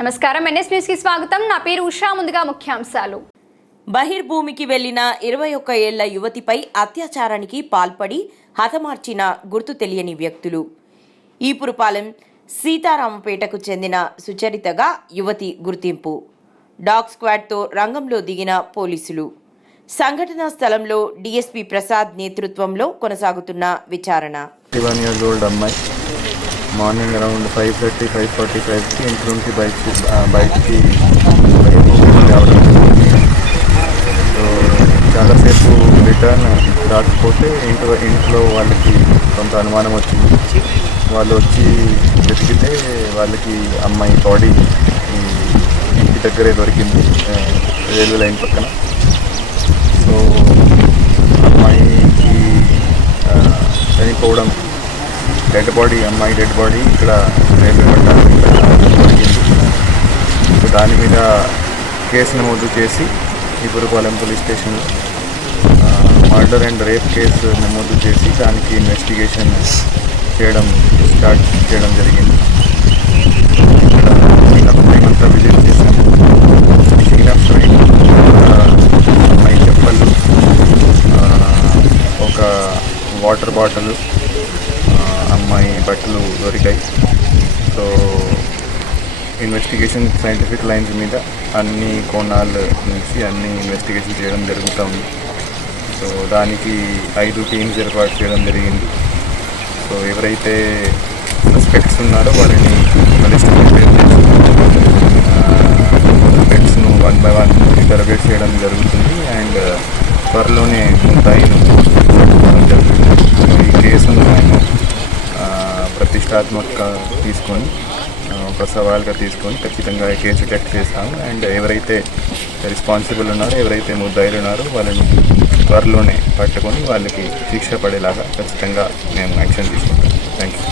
నమస్కారం NS news కి స్వాగతం. నా పేరు ఉషా. ముందుగా ముఖ్యాంశాలు. బహిర్భూమికి వెళ్లిన 21 ఏళ్ల యువతిపై అత్యాచారానికి పాల్పడి హతమార్చిన గుర్తు తెలియని వ్యక్తులు. ఈపురపాలెం సీతారామపేటకు చెందిన సుచరితగా యువతి గుర్తింపు. డాగ్ స్క్వాడ్తో రంగంలో దిగిన పోలీసులు. సంఘటనా స్థలంలో డీఎస్పీ ప్రసాద్ నేతృత్వంలో కొనసాగుతున్న విచారణ. మార్నింగ్ అరౌండ్ 5:30, 5:45కి ఇంట్లో నుంచి బయటికి రావడం. సో చాలాసేపు రిటర్న్ రాకపోతే ఇంట్లో వాళ్ళకి కొంత అనుమానం వచ్చింది. వాళ్ళు వచ్చి వెతికితే వాళ్ళకి అమ్మాయి బాడీ ఇంటి దగ్గరే దొరికింది, రైల్వే లైన్ పక్కన. సో అమ్మాయికి చనిపోవడం, అమ్మాయి డెడ్ బాడీ ఇక్కడ రైల్వే పట్టాలి దొరికింది. సో దాని మీద కేసు నమోదు చేసి ఈపురపాలెం పోలీస్ స్టేషన్లో మర్డర్ అండ్ రేప్ కేసు నమోదు చేసి దానికి ఇన్వెస్టిగేషన్ స్టార్ట్ చేయడం జరిగింది. ఇక్కడ మేమంతా విజిట్ చేసాము. సీన్ ఆఫ్ క్రైమ్ అమ్మాయి చెప్పలు, ఒక వాటర్ బాటిల్, అమ్మాయి బట్టలు దొరికాయి. సో ఇన్వెస్టిగేషన్ సైంటిఫిక్ లైన్స్ మీద అన్ని కోణాల నుంచి అన్ని ఇన్వెస్టిగేషన్ చేయడం జరుగుతూ ఉంది. సో దానికి 5 టీమ్స్ ఏర్పాటు చేయడం జరిగింది. సో ఎవరైతే సస్పెక్ట్స్ ఉన్నారో వాళ్ళని లిస్ట్ ప్రిపేర్ చేసి సస్పెక్ట్స్ను 1 by 1 ఇంటర్వ్యూ చేయడం జరుగుతుంది. అండ్ త్వరలోనే ముద్దాయిను జరుగుతుంది. ఈ కేసును మేము ప్రతిష్టాత్మకంగా తీసుకొని, ఒక సవాల్గా తీసుకొని ఖచ్చితంగా కేసు టెక్ చేస్తాము. అండ్ ఎవరైతే రెస్పాన్సిబుల్ ఉన్నారో, ఎవరైతే ముద్దాయిలు ఉన్నారో వాళ్ళని త్వరలోనే పట్టుకొని వాళ్ళకి శిక్ష పడేలాగా ఖచ్చితంగా మేము యాక్షన్ తీసుకుంటాం. Thank you.